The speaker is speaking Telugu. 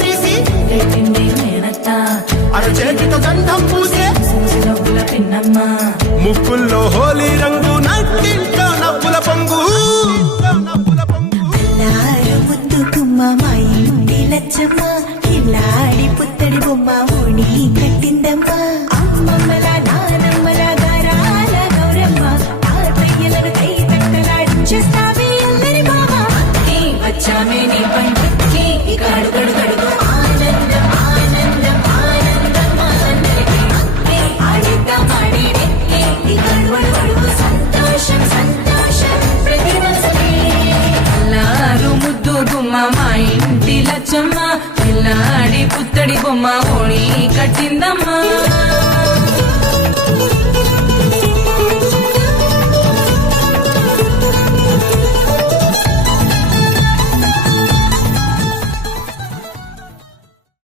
తీసి అరచేతితో గంధం పూసే పిన్నమ్మ ముక్కుల్లో హోలీ రంగు నట్టింట్లో నవ్వుల పొంగు ముద్దు గుమ్మ మా ఇంటి లచ్చమ్మ కిల్లాడి పుత్తడి బొమ్మ ఓణి కట్టిందమ్మ అమ్మమ్మల నానమ్మల గారాల గౌరమ్మ తాతయ్యలను కై తట్టలాడించేస్తావే అల్లరి బావ వచ్చామే నీ పండుకి గడు గడు గడుగు ఆనందం ఆనందం ఆనందం అందరికీ ఆడిద్దాం ఆడి ఈ గడువడు గడుగు సంతోషం సంతోషం ప్రతి మనసుకి అల్లారు ముద్దు గుమ్మ మా ఇంటి లచ్చమ్మ పిల్లాడి పుత్తడి బొమ్మ ఓణి కట్టిందమ్మా